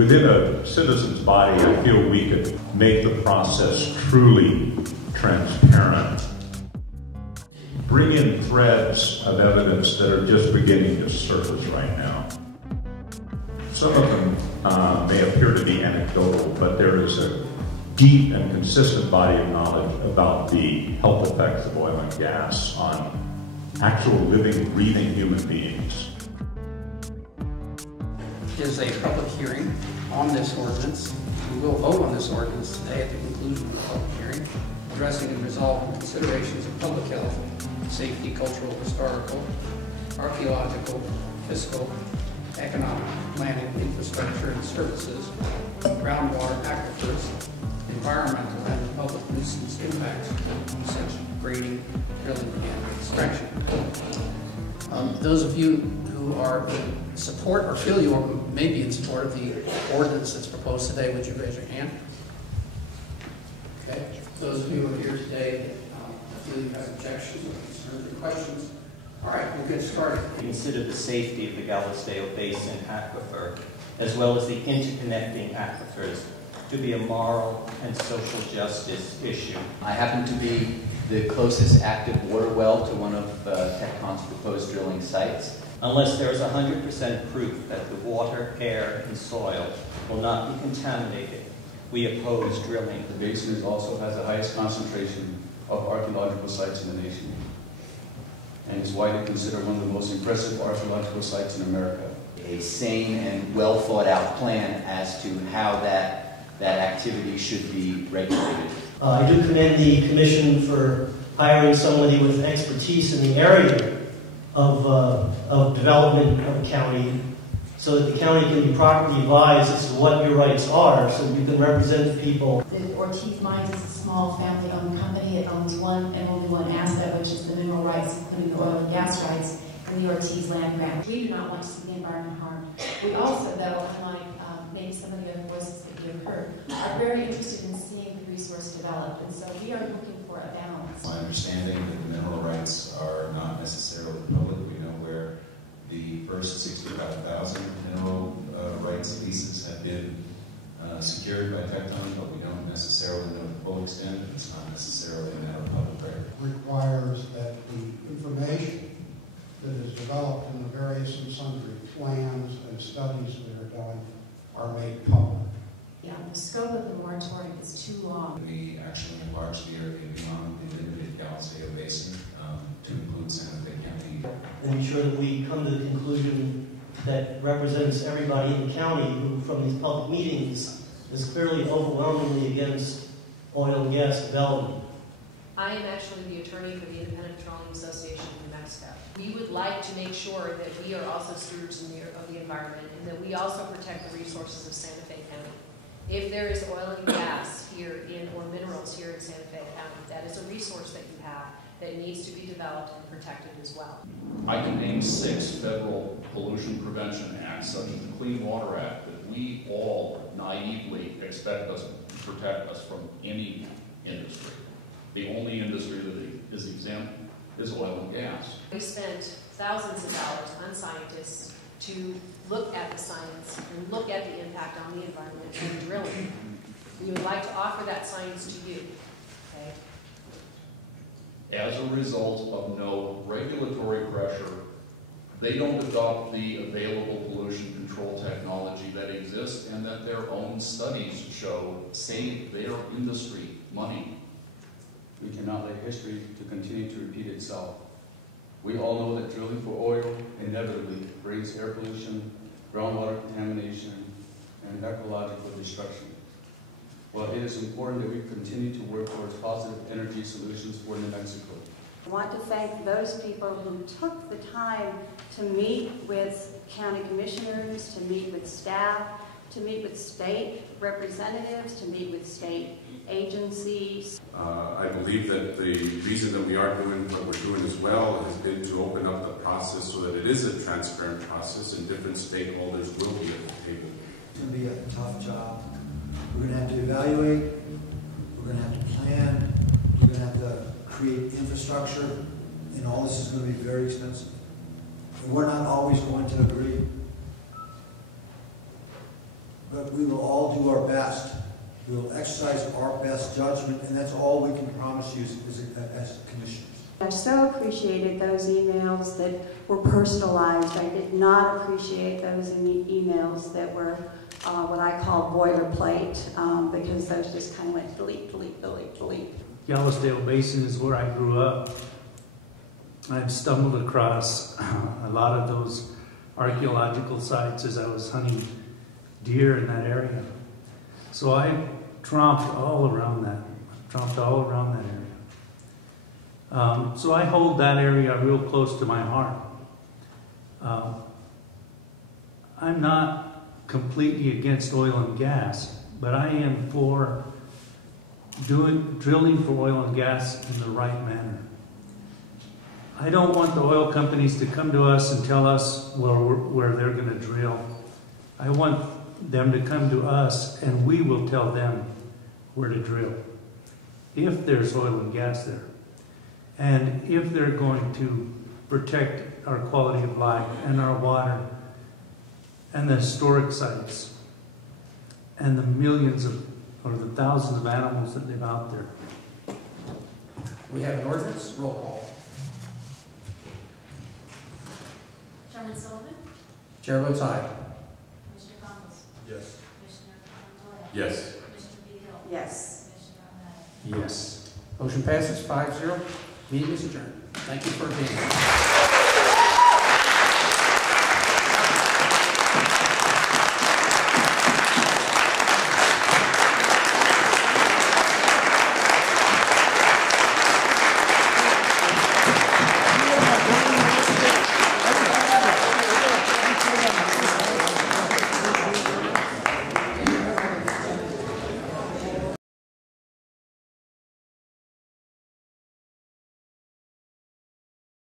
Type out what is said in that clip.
Within a citizen's body, I feel we could make the process truly transparent. Bring in threads of evidence that are just beginning to surface right now. Some of them may appear to be anecdotal, but there is a deep and consistent body of knowledge about the health effects of oil and gas on actual living, breathing human beings. Is a public hearing on this ordinance. We will vote on this ordinance today at the conclusion of the public hearing, addressing and resolving considerations of public health, safety, cultural, historical, archaeological, fiscal, economic, planning, infrastructure and services, groundwater aquifers, environmental and public nuisance impacts, such grading, drilling, and extraction. Those of you who are in support or feel you may be in support of the ordinance that's proposed today, would you raise your hand? Okay. Those of you who are here today that feel you have objections or concerns or questions, all right, we'll get started. Consider the safety of the Galisteo Basin aquifer, as well as the interconnecting aquifers, to be a moral and social justice issue. I happen to be the closest active water well to one of TechCon's proposed drilling sites. Unless there is 100% proof that the water, air, and soil will not be contaminated, we oppose drilling. The basin also has the highest concentration of archaeological sites in the nation, and is widely considered one of the most impressive archaeological sites in America. A sane and well thought out plan as to how that activity should be regulated. I do commend the Commission for hiring somebody with expertise in the area of development of the county, so that the county can be properly advised as to what your rights are, so you can represent the people. The Ortiz Mines is a small family-owned company. It owns one and only one asset, which is the mineral rights, including the oil and gas rights, in the Ortiz land grant. We do not want to see the environment harmed. We also, though, unlike maybe some of the other voices that you have heard, are very interested in seeing the resource developed, and so we are looking for a balance. My understanding that the mineral rights are not necessarily public. We know where the first 65,000 mineral rights leases have been secured by TechCon, but we don't necessarily know the full extent. It's not necessarily a matter of public record. Requires that the information that is developed in the various and sundry plans and studies that are done are made public. Yeah, the scope of the moratorium is too long. We actually enlarged the area beyond the limited Galisteo Basin to include Santa Fe County. And be sure that we come to the conclusion that represents everybody in the county who, from these public meetings, is clearly overwhelmingly against oil and gas development. I am actually the attorney for the Independent Petroleum Association of New Mexico. We would like to make sure that we are also stewards of the environment and that we also protect the resources of Santa Fe County. If there is oil and gas here or minerals here in Santa Fe County, that is a resource that you have that needs to be developed and protected as well. I can name 6 federal pollution prevention acts, such as the Clean Water Act, that we all naively expect us to protect us from any industry. The only industry that is exempt is oil and gas. We spent thousands of dollars on scientists to look at the science and look at the impact on the environment and drilling. We would like to offer that science to you. Okay? As a result of no regulatory pressure, they don't adopt the available pollution control technology that exists and that their own studies show save their industry money. We cannot let history to continue to repeat itself. We all know that drilling for oil inevitably brings air pollution, groundwater contamination, and ecological destruction. While it is important that we continue to work towards positive energy solutions for New Mexico. I want to thank those people who took the time to meet with county commissioners, to meet with staff, to meet with state representatives, to meet with state agencies. I believe that the reason that we are doing what we're doing as well has been to open up the process so that it is a transparent process and different stakeholders will be at the table. It's going to be a tough job. We're going to have to evaluate, we're going to have to plan, we're going to have to create infrastructure, and all this is going to be very expensive. And we're not always going to agree. but we will all do our best. We will exercise our best judgment, and that's all we can promise you as commissioners. I so appreciated those emails that were personalized. I did not appreciate those emails that were what I call boilerplate, because those just kind of went delete, delete, delete, delete. Galisteo Basin is where I grew up. I've stumbled across a lot of those archaeological sites as I was hunting deer in that area. So I tromped all around that area. So I hold that area real close to my heart. I'm not completely against oil and gas, but I am for drilling for oil and gas in the right manner. I don't want the oil companies to come to us and tell us where they're going to drill. I want them to come to us and we will tell them where to drill, if there's oil and gas there. And if they're going to protect our quality of life and our water and the historic sites and the millions of, or the thousands of animals that live out there. We have an ordinance. Roll call. Chairman Sullivan? Chair votes aye. Commissioner Campos? Yes. Commissioner Montoya? Yes. Commissioner Beal? Yes. Commissioner O'Malley? Yes. Motion passes 5-0. Meeting is adjourned. Thank you for being here.